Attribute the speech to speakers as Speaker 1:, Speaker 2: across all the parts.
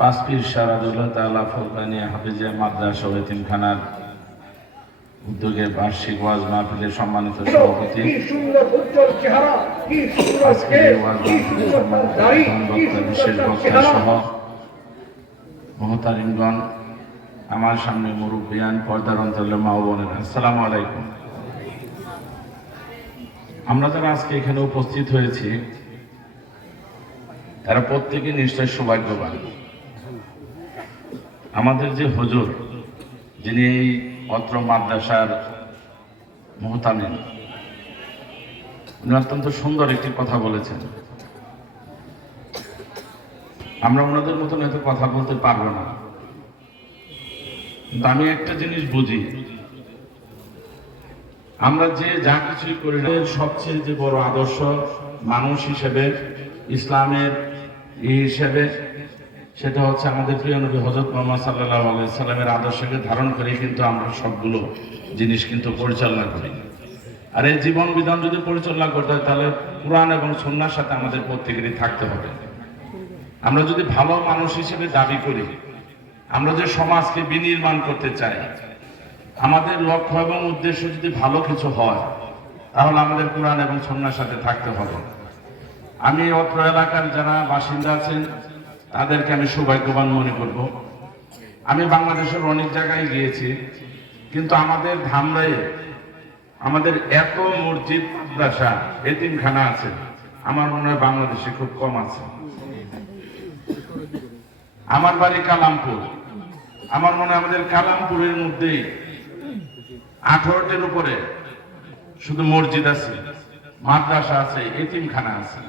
Speaker 1: পাঁচপির সারাদুল্লাহ তাআলা ফুলকানিয়া হাফিজিয়া মাদ্রাসা ও এতিমখানার উদ্যোগে বার্ষিক ওয়াজ মাহফিলের সম্মানিত সভাপতি। বিশেষ বক্তা সহ মহতারিমগণ আমার সামনে মুরব্বিয়ান পর্দার অঞ্চলে মা ও বোনেরা আসসালামু আলাইকুম। আমরা যারা আজকে এখানে উপস্থিত হয়েছি তারা প্রত্যেকে নিশ্চয় সৌভাগ্যবান। আমাদের যে হুজুর, যিনি এই অত্র মাদ্রাসার মহতামিন উনি অত্যন্ত সুন্দর একটি কথা বলেছেন। আমরা ওনাদের মতন এত কথা বলতে পারব না। কিন্তু আমি একটা জিনিস বুঝি। আমরা যে যা কিছুই করি সবচেয়ে যে বড় আদর্শ মানুষ হিসেবে, ইসলামের হিসেবে সেটা হচ্ছে আমাদের প্রিয় নবী হজরত মোহাম্মদ সাল্লাহ আলাইসাল্লামের আদর্শকে ধারণ করে কিন্তু আমরা সবগুলো জিনিস কিন্তু পরিচালনা করি। আর এই জীবন বিধান যদি পরিচালনা করতে হয়, তাহলে কোরআন এবং সন্ন্যার সাথে আমাদের প্রত্যেকেরই থাকতে হবে। আমরা যদি ভালো মানুষ হিসেবে দাবি করি, আমরা যে সমাজকে বিনির্মাণ করতে চাই, আমাদের লক্ষ্য এবং উদ্দেশ্য যদি ভালো কিছু হয়, তাহলে আমাদের কোরআন এবং সন্ন্যার সাথে থাকতে হবে। আমি অত্র এলাকার যারা বাসিন্দা আছেন তাদেরকে আমি সৌভাগ্যবান মনে করব। আমি বাংলাদেশের অনেক জায়গায় গিয়েছি, কিন্তু আমাদের ধামরাইয়ে আমাদের এত মসজিদ, মাদ্রাসা, এতিমখানা আছে, আমার মনে হয় বাংলাদেশে খুব কম আছে। আমার বাড়ি কালামপুর। আমার মনে হয় আমাদের কালামপুরের মধ্যেই আঠারোটির উপরে শুধু মসজিদ আছে, মাদ্রাসা আছে, এতিমখানা আছে।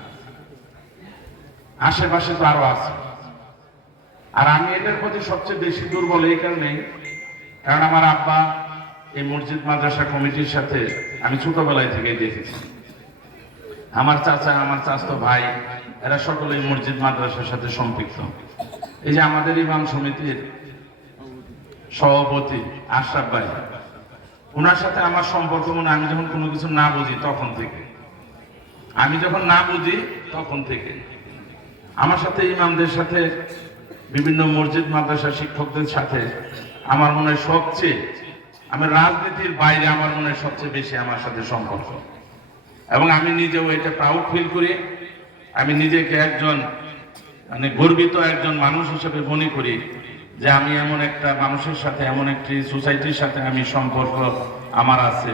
Speaker 1: আশেপাশে তো আরও আছে। আর আমি এটার প্রতি সবচেয়ে বেশি দুর্বল এই কারণে, কারণ আমার আব্বা এই মসজিদ মাদ্রাসা কমিটির সাথে আমি ছোটবেলায় থেকে দেখেছি। আমার চাচা, আমার চাচতো ভাই, এরা সকলে মসজিদ মাদ্রাসার সাথে সম্পৃক্ত। এই যে আমাদের ইমাম সমিতির সভাপতি আশরাফ ভাই ওনার সাথে আমার সম্পর্ক মনে আমি যখন কোনো কিছু না বুঝি তখন থেকে। আমি যখন না বুঝি তখন থেকে। আমার সাথে ইমামদের সাথে বিভিন্ন মসজিদ মাদ্রাসা শিক্ষকদের সাথে আমার মনে সবচেয়ে আমি রাজনীতির বাইরে আমার মনে সবচেয়ে বেশি আমার সাথে সম্পর্ক। এবং আমি নিজেও এটা প্রাউড ফিল করি। আমি নিজেকে একজন মানে গর্বিত একজন মানুষ হিসেবে মনে করি যে আমি এমন একটা মানুষের সাথে, এমন একটি সোসাইটির সাথে আমি সম্পর্ক আমার আছে।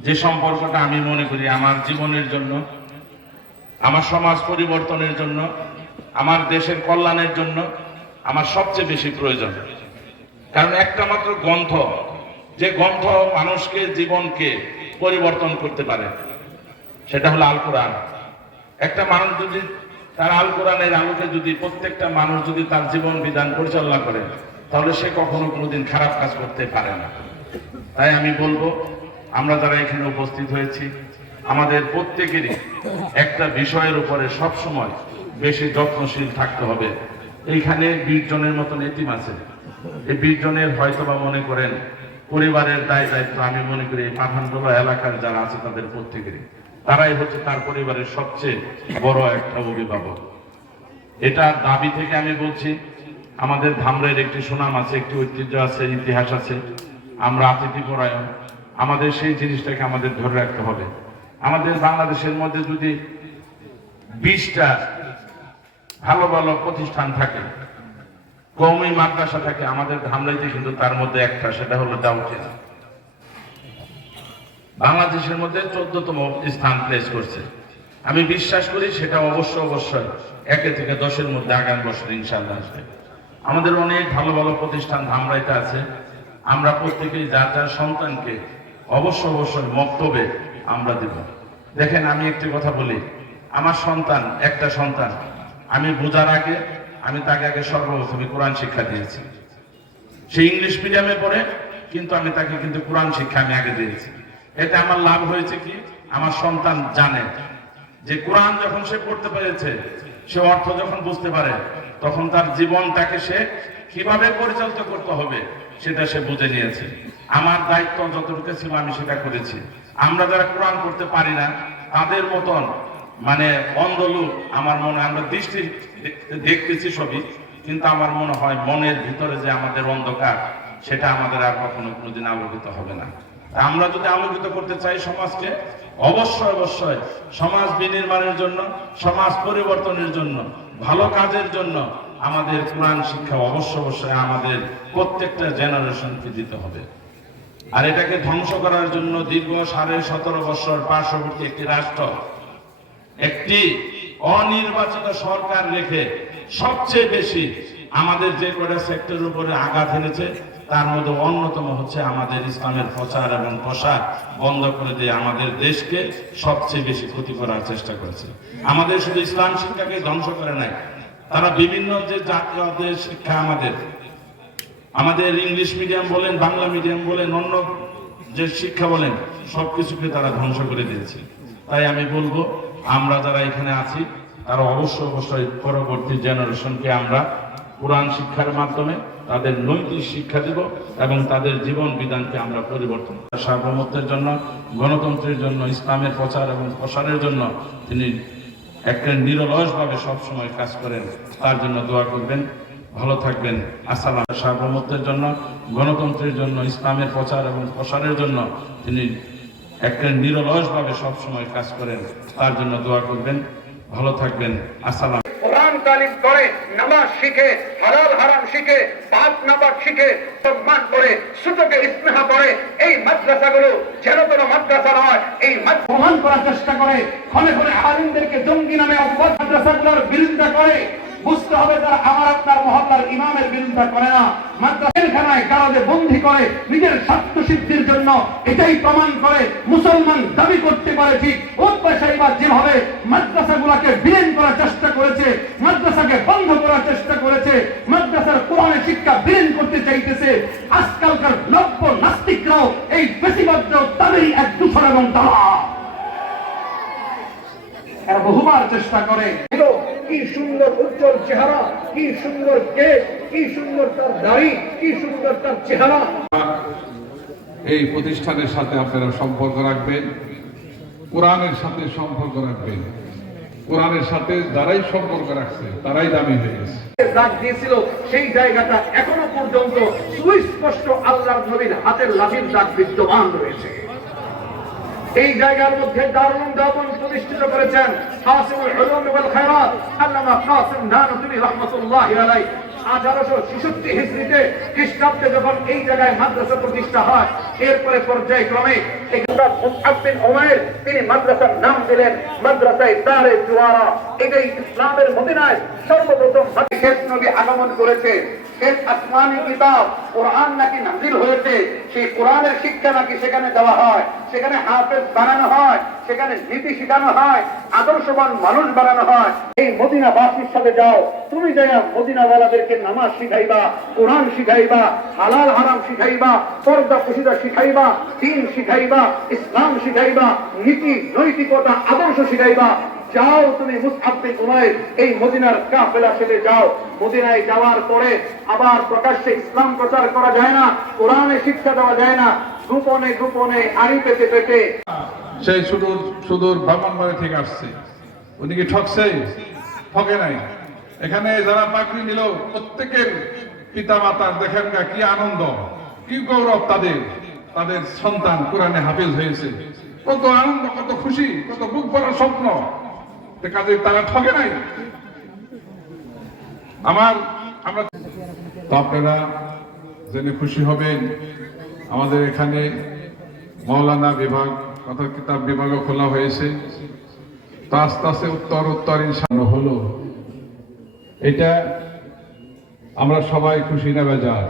Speaker 1: যে সম্পর্কটা আমি মনে করি আমার জীবনের জন্য, আমার সমাজ পরিবর্তনের জন্য আমার দেশের কল্যাণের জন্য আমার সবচেয়ে বেশি প্রয়োজন। কারণ একটা মাত্র গ্রন্থ, যে গ্রন্থ মানুষকে, জীবনকে পরিবর্তন করতে পারে, সেটা হলো আল কোরআন। একটা মানুষ যদি তার আল কোরআনের আলোকে যদি প্রত্যেকটা মানুষ যদি তার জীবন বিধান পরিচালনা করে, তাহলে সে কখনো কোনোদিন খারাপ কাজ করতে পারে না। তাই আমি বলব, আমরা যারা এখানে উপস্থিত হয়েছি, আমাদের প্রত্যেকেরই একটা বিষয়ের উপরে সব সময় বেশি যত্নশীল থাকতে হবে। এইখানে বিশ জনের মতন এতিম আছে। এই বিশ জনের হয়তো বা মনে করেন পরিবারের দায় দায়িত্ব, আমি মনে করি এই এলাকার যারা আছে তাদের প্রত্যেকেরই। তারাই হচ্ছে তার পরিবারের সবচেয়ে বড় একটা অভিভাবক। এটা দাবি থেকে আমি বলছি, আমাদের ধামরের একটি সুনাম আছে, একটি ঐতিহ্য আছে, ইতিহাস আছে। আমরা আতিথি পরায়ণ আমাদের সেই জিনিসটাকে আমাদের ধরে রাখতে হবে। আমাদের বাংলাদেশের মধ্যে যদি বিশটা ভালো ভালো প্রতিষ্ঠান থাকে। কৌমি মাদ্রাসা থাকে, আমাদের ধামরাইতে কিন্তু তার মধ্যে একটা, সেটা হলো দাউটিয়া বাংলাদেশের মধ্যে চোদ্দতম স্থান প্লেস করছে। আমি বিশ্বাস করি সেটা অবশ্য অবশ্যই একে থেকে দশের মধ্যে আগামী বছর ইনশাল্লাহ আসবে। আমাদের অনেক ভালো ভালো প্রতিষ্ঠান ধামরাইতে আছে। আমরা প্রত্যেকেই যার যার সন্তানকে অবশ্য অবশ্যই মক্তবে আমরা দেব। দেখেন, আমি একটি কথা বলি। আমার সন্তান, একটা সন্তান আমি বোঝার আগে, আমি তাকে আগে সর্বপ্রথমে কোরআন শিক্ষা দিয়েছি। সে ইংলিশ মিডিয়ামে পড়ে, কিন্তু আমি তাকে কিন্তু কোরআন শিক্ষা আমি আগে দিয়েছি। এতে আমার লাভ হয়েছে কি? আমার সন্তান জানে যে কোরআন যখন সে পড়তে পেরেছে, সে অর্থ যখন বুঝতে পারে, তখন তার জীবনটাকে সে কীভাবে পরিচালিত করতে হবে, সেটা সে বুঝে নিয়েছে। আমার দায়িত্ব যতটুকু ছিল আমি সেটা করেছি। আমরা যারা কোরআন করতে পারি না, তাদের মতন মানে অন্ধলোক আমার মনে, আমরা দৃষ্টি দেখতে- দেখতেছি সবই, কিন্তু আমার মনে হয় মনের ভিতরে যে আমাদের অন্ধকার, সেটা আমাদের আর কখনো কোনোদিন আলোকিত হবে না। আমরা যদি আলোকিত করতে চাই সমাজকে, অবশ্যই অবশ্যই সমাজ বিনির্মাণের জন্য, সমাজ পরিবর্তনের জন্য, ভালো কাজের জন্য আমাদের কোরআন শিক্ষা অবশ্য, অবশ্যই আমাদের প্রত্যেকটা জেনারেশনকে দিতে হবে। আর এটাকে ধ্বংস করার জন্য দীর্ঘ সাড়ে সতেরো বছর পার্শ্ববর্তী একটি রাষ্ট্র একটি অনির্বাচিত সরকার রেখে সবচেয়ে বেশি আমাদের যে কটা সেক্টরের উপরে আঘাত এনেছে, তার মধ্যে অন্যতম হচ্ছে আমাদের ইসলামের প্রচার এবং প্রসার বন্ধ করে দিয়ে আমাদের দেশকে সবচেয়ে বেশি ক্ষতি করার চেষ্টা করেছে। আমাদের শুধু ইসলাম শিক্ষাকে ধ্বংস করে নাই, তারা বিভিন্ন যে জাতীয় শিক্ষা আমাদের আমাদের ইংলিশ মিডিয়াম বলেন, বাংলা মিডিয়াম বলেন, অন্য যে শিক্ষা বলেন, সবকিছুকে তারা ধ্বংস করে দিয়েছে। তাই আমি বলব আমরা যারা এখানে আছি, তারা অবশ্য অবশ্যই পরবর্তী জেনারেশনকে আমরা কোরআন শিক্ষার মাধ্যমে তাদের নৈতিক শিক্ষা দেব এবং তাদের জীবন বিধানকে আমরা পরিবর্তন। সার্বভৌমত্বের জন্য, গণতন্ত্রের জন্য, ইসলামের প্রচার এবং প্রসারের জন্য তিনি একটা নিরলসভাবে সবসময় কাজ করেন। তার জন্য দোয়া করবেন। ভালো থাকবেন। আসসালাম। সার্বভৌমত্বের জন্য, গণতন্ত্রের জন্য, ইসলামের প্রচার এবং প্রসারের জন্য তিনি একটা নিরলসভাবে সবসময় কাজ করেন তার জন্য দোয়া করবেন। ভালো থাকবেন। আসসালাম।
Speaker 2: কোরআন তালিম করে নামাজ শিখে হালাল হারাম শিখে পাক নামাজ শিখে সম্মান করে সুযোগে করে এই মাদ্রাসাগুলো যেন কোনো মাদ্রাসা নয় এই প্রমাণ করার চেষ্টা করে ক্ষণে ক্ষণে আলিমদেরকে জঙ্গি নামে অপবাদ মাদ্রাসাগুলোর বিরোধিতা করে। বুঝতে হবে তারা আমার আপনার মহল্লার ইমামের বিরোধিতা করে না। মাদ্রাসাখানায় কারাদে বন্দি করে, নিজের স্বার্থ সিদ্ধির জন্য এটাই প্রমাণ করে, মুসলমান দাবি করতে পারে ঠিক। উদ্বাসাইবাদ যেভাবে মাদ্রাসাগুলোকে বিলীন করার চেষ্টা করেছে, মাদ্রাসাকে বন্ধ করার চেষ্টা করেছে, মাদ্রাসার কোরআনের শিক্ষা বিলীন করতে চাইতেছে, আজকালকার নব্য নাস্তিকরাও এই বেশিবাদ্য তাদেরই এক দূষণ এবং দালা এরা বহুবার চেষ্টা করে। কি সুন্দর উজ্জ্বল চেহারা কি সুন্দর কেশ কি সুন্দর তার দাড়ি কি সুন্দর তার চেহারা।
Speaker 3: এই প্রতিষ্ঠানের সাথে আপনারা সম্পর্ক রাখবেন কোরআনের সাথে সম্পর্ক রাখবেন। কোরআনের সাথে যারাই সম্পর্ক রাখছে তারাই দামি হয়ে গেছে।
Speaker 2: দাগ দিয়েছিল সেই জায়গাটা এখনও পর্যন্ত সুস্পষ্ট আল্লাহর নবীর হাতের লাঠির দাগ বিদ্যমান রয়েছে। এই জায়গার মধ্যে দারুণ দাবন প্রতিষ্ঠিত করেছেন যখন এই জায়গায় মাদ্রাসা প্রতিষ্ঠা হয় তিনি মাদ্রাসার নাম দিলেন মাদ্রাসায় দারে জুয়ারা। এটাই ইসলামের মদিনায় সর্বপ্রথম শেষ নবী আগমন করেছে। শেষ আসমানি কিতাব কোরআন নাকি নাজিল হয়েছে, সেই কোরআনের শিক্ষা নাকি সেখানে দেওয়া হয়, সেখানে হাফেজ বানানো হয়, সেখানে নীতি শেখানো হয়, আদর্শবান মানুষ বানানো হয়। এই মদিনা বাসীর সাথে যাও, তুমি যাই মদিনাওয়ালাদেরকে নামাজ শিখাইবা, কোরআন শিখাইবা, হালাল হারাম শিখাইবা, পর্দা পুশিদা শিখাইবা, দিন শিখাইবা, ইসলাম শিখাইবা, নীতি, নৈতিকতা, আদর্শ শিখাইবা যাও তুমি মুসআব বিন উমাইর, এই মদিনার কাফেলা সাথে যাও। মদিনায় যাওয়ার পরে আবার প্রকাশ্যে ইসলাম প্রচার করা যায় না, কোরআনে শিক্ষা দেওয়া যায় না, গোপনে গোপনে আড়ি পেতে পেতে।
Speaker 3: সেই সুদূর সুদূর ব্রাহ্মণবাড়ি থেকে আসছে। উনি কি ঠকছে? ঠকে নাই। এখানে যারা চাকরি নিল, প্রত্যেকের পিতা মাতার দেখেন গা, কি আনন্দ, কি গৌরব তাদের। তাদের সন্তান কোরআনে হাফিজ হয়েছে। কত আনন্দ, কত খুশি, কত বুক ভরা স্বপ্ন। কাজে তারা ঠকে নাই। আমার, আমরা আপনারা জেনে হবেন, আমাদের এখানে মৌলানা বিভাগ অর্থাৎ কিতাব বিভাগও খোলা হয়েছে। তো আস্তে আস্তে উত্তর উত্তর ইনশাল্লাহ হলো। এটা আমরা সবাই খুশি না বেজার।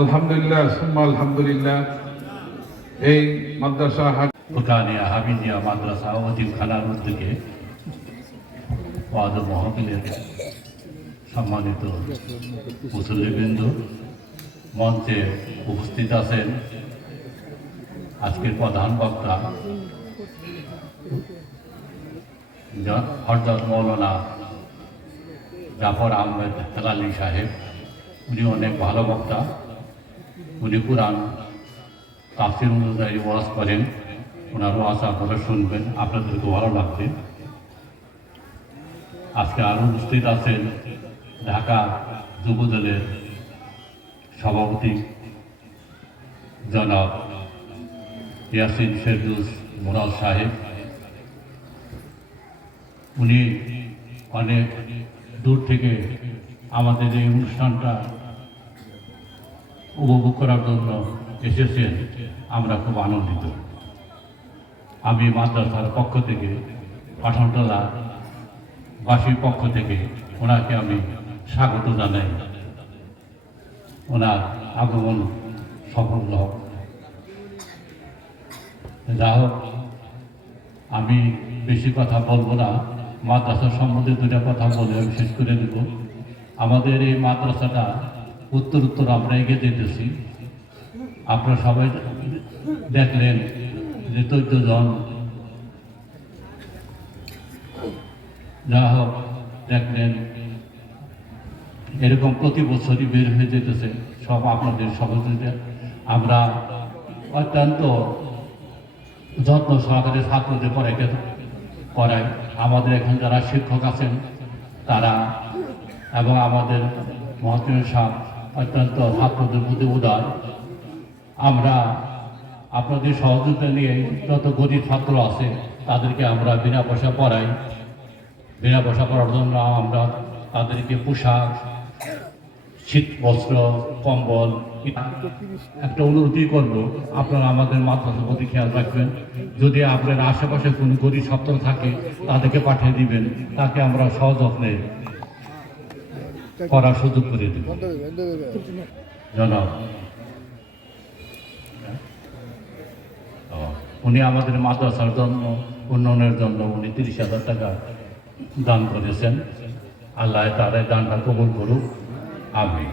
Speaker 3: আলহামদুলিল্লাহ, সুম্মা আলহামদুলিল্লাহ। এই মাদ্রাসা হাট
Speaker 4: ফুটানিয়া হাবিনিয়া মাদ্রাসা অজিমখানার উদ্যোগে ওয়াদ মহবিলের সম্মানিত মুসল্লিবৃন্দ মঞ্চে উপস্থিত আছেন আজকের প্রধান বক্তা হরজত মৌলানা জাফর আহমেদ হেলালি সাহেব উনি অনেক ভালো বক্তা উনি কোরআন তাফসির অনুযায়ী ওয়াজ করেন ওনার ওয়াজ আপনারা শুনবেন, আপনাদেরকে ভালো লাগবে। আজকে আরও উপস্থিত আছেন ঢাকা যুবদলের সভাপতি জনাব ইয়াসিন ফেরদুস মোরাল সাহেব। উনি অনেক দূর থেকে আমাদের এই অনুষ্ঠানটা উপভোগ করার জন্য এসেছেন। আমরা খুব আনন্দিত। আমি মাদ্রাসার পক্ষ থেকে, পাঠানতলা বাসীর পক্ষ থেকে ওনাকে আমি স্বাগত জানাই। ওনার আগমন সফল হোক। যা হোক, আমি বেশি কথা বলব না। মাদ্রাসা সম্বন্ধে দুটা কথা বলে আমি শেষ করে দেব। আমাদের এই মাদ্রাসাটা উত্তর উত্তর আমরা এগিয়ে যেতেছি। আপনারা সবাই দেখলেন যে চোদ্দ জন যা হোক দেখলেন, এরকম প্রতি বছরই বের হয়ে যেতেছে সব আপনাদের সহযোগিতা আমরা অত্যন্ত যত্ন সহকারে ছাত্রদের পড়াইতে করাই। আমাদের এখন যারা শিক্ষক আছেন, তারা এবং আমাদের মহাত্মা সাহ অত্যন্ত ছাত্রদের প্রতি উদার। আমরা আপনাদের সহযোগিতা নিয়ে যত গরিব ছাত্র আছে তাদেরকে আমরা বিনা পয়সা পড়াই। বিনা পয়সা পড়ার জন্য আমরা তাদেরকে পোশাক শীত বস্ত্র কম্বল একটা অনুরোধই করব আপনারা আমাদের মাদ্রাসার প্রতি খেয়াল রাখবেন। যদি আপনার আশেপাশে কোনো গরিব ছাত্র থাকে তাদেরকে পাঠিয়ে দিবেন তাকে আমরা সযত্নে করার সুযোগ করে দেব। জনাব। উনি আমাদের মাদ্রাসার জন্য, উন্নয়নের জন্য উনি তিরিশ হাজার টাকা দান করেছেন। আল্লাহ তার দানটা কবুল করুক। আমি